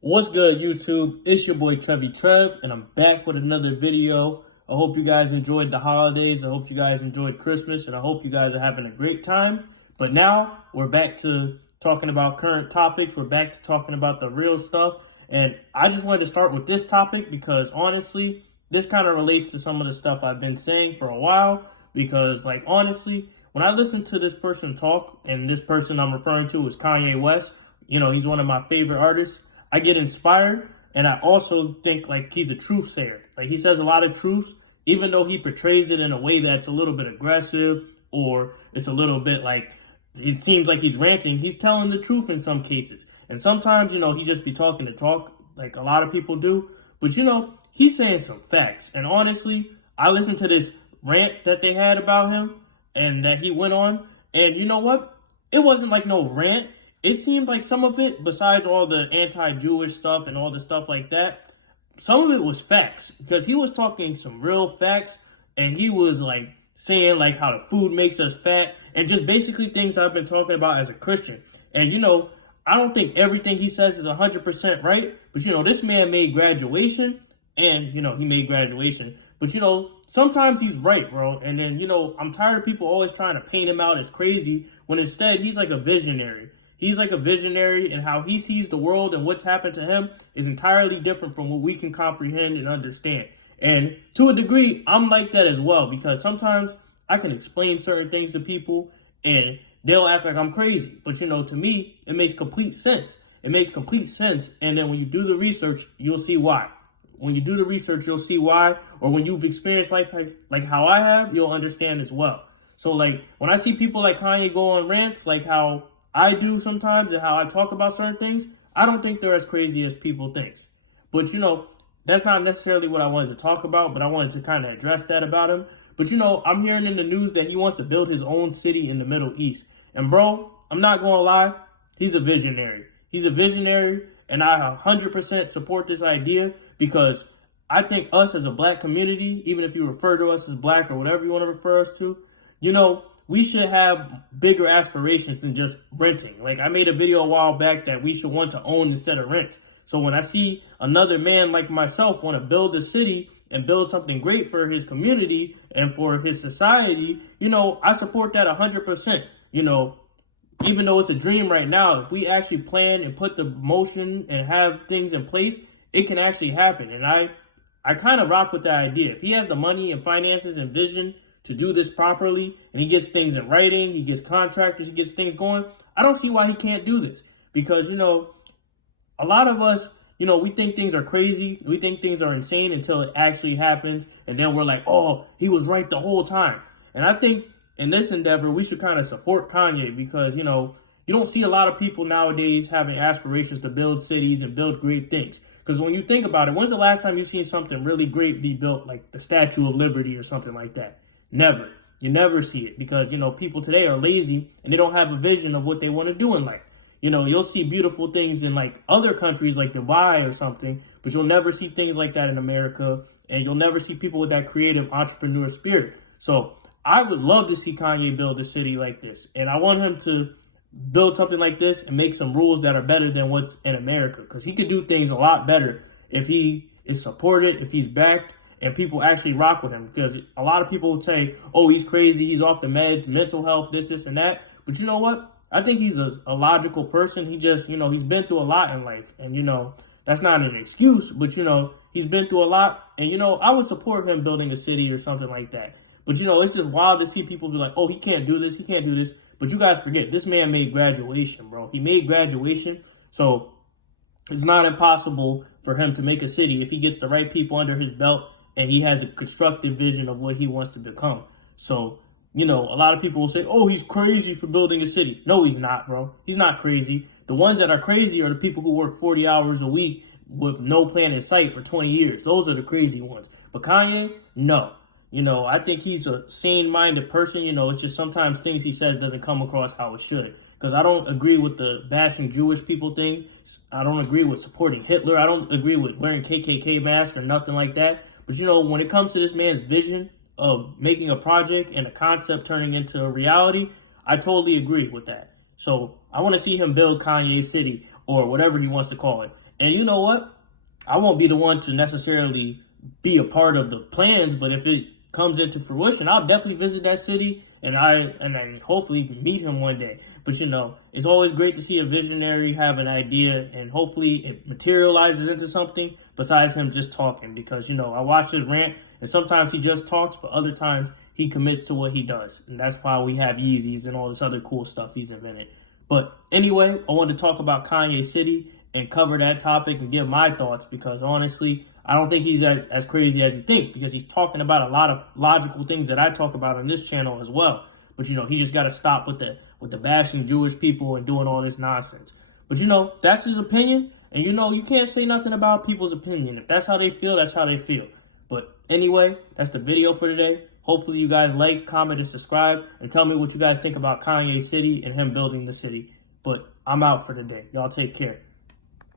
What's good, YouTube? It's your boy Trev, and I'm back with another video. I hope you guys enjoyed the holidays. I hope you guys enjoyed Christmas, and I hope you guys are having a great time. But now we're back to talking about current topics. We're back to talking about the real stuff. And I just wanted to start with this topic because honestly, this kind of relates to some of the stuff I've been saying for a while. Because honestly, when I listen to this person talk, and this person I'm referring to is Kanye West, he's one of my favorite artists. I get inspired, and I also think he's a truth sayer. He says a lot of truths, even though he portrays it in a way that's a little bit aggressive, or it's a little bit it seems like he's ranting. He's telling the truth in some cases. And sometimes, he just be talking to talk like a lot of people do. But, he's saying some facts. And honestly, I listened to this rant that they had about him and that he went on. And you know what? It wasn't no rant. It seemed like some of it, besides all the anti-Jewish stuff and all the stuff like that, some of it was facts. Because he was talking some real facts, and he was saying how the food makes us fat, and just basically things I've been talking about as a Christian. And I don't think everything he says is 100% right, but this man made graduation, and he made graduation. But sometimes he's right, bro. And then I'm tired of people always trying to paint him out as crazy when instead he's like a visionary. He's like a visionary, and how he sees the world and what's happened to him is entirely different from what we can comprehend and understand. And to a degree, I'm like that as well, because sometimes I can explain certain things to people and they'll act like I'm crazy. But, to me, it makes complete sense. It makes complete sense. And then when you do the research, you'll see why. When you do the research, you'll see why. Or when you've experienced life like how I have, you'll understand as well. So, when I see people like Kanye go on rants, like how I do sometimes, and how I talk about certain things, I don't think they're as crazy as people think. But, that's not necessarily what I wanted to talk about, but I wanted to kind of address that about him. But, I'm hearing in the news that he wants to build his own city in the Middle East. And, bro, I'm not going to lie, he's a visionary. He's a visionary, and I 100% support this idea because I think us as a black community, even if you refer to us as black or whatever you want to refer us to, we should have bigger aspirations than just renting. I made a video a while back that we should want to own instead of rent. So when I see another man like myself want to build a city and build something great for his community and for his society, I support that 100%. Even though it's a dream right now, if we actually plan and put the motion and have things in place, it can actually happen. And I kind of rock with that idea. If he has the money and finances and vision to do this properly, and he gets things in writing, he gets contractors, he gets things going, I don't see why he can't do this. Because, a lot of us, we think things are crazy, we think things are insane until it actually happens, and then we're like, oh, he was right the whole time. And I think in this endeavor, we should kind of support Kanye because, you don't see a lot of people nowadays having aspirations to build cities and build great things. Because when you think about it, when's the last time you seen something really great be built, like the Statue of Liberty or something like that? Never. You never see it because, people today are lazy and they don't have a vision of what they want to do in life. You'll see beautiful things in other countries like Dubai or something, but you'll never see things like that in America, and you'll never see people with that creative entrepreneur spirit. So I would love to see Kanye build a city like this, and I want him to build something like this and make some rules that are better than what's in America, because he could do things a lot better if he is supported, if he's backed, and people actually rock with him. Because a lot of people will say, oh, he's crazy, he's off the meds, mental health, this, and that. But you know what? I think he's a logical person. He just, he's been through a lot in life. And, that's not an excuse, but, he's been through a lot. And, I would support him building a city or something like that. But, it's just wild to see people be like, oh, he can't do this, he can't do this. But you guys forget, this man made graduation, bro. He made graduation. So it's not impossible for him to make a city if he gets the right people under his belt and he has a constructive vision of what he wants to become. So, a lot of people will say, oh, he's crazy for building a city. No, he's not, bro. He's not crazy. The ones that are crazy are the people who work 40 hours a week with no plan in sight for 20 years. Those are the crazy ones. But Kanye, no. I think he's a sane-minded person. It's just sometimes things he says doesn't come across how it should. Because I don't agree with the bashing Jewish people thing. I don't agree with supporting Hitler. I don't agree with wearing KKK masks or nothing like that. But, when it comes to this man's vision of making a project and a concept turning into a reality, I totally agree with that. So I want to see him build Kanye City or whatever he wants to call it. And you know what? I won't be the one to necessarily be a part of the plans, but if it comes into fruition, I'll definitely visit that city and I hopefully meet him one day. But it's always great to see a visionary have an idea and hopefully it materializes into something besides him just talking. Because I watch his rant and sometimes he just talks, but other times he commits to what he does. And that's why we have Yeezys and all this other cool stuff he's invented. But anyway, I wanted to talk about Kanye City and cover that topic and give my thoughts because honestly, I don't think he's as crazy as you think because he's talking about a lot of logical things that I talk about on this channel as well. But he just got to stop with the bashing Jewish people and doing all this nonsense. But that's his opinion, and you can't say nothing about people's opinion. If that's how they feel, that's how they feel. But anyway, that's the video for today. Hopefully you guys like, comment, and subscribe, and tell me what you guys think about Kanye City and him building the city. But I'm out for today. Y'all take care.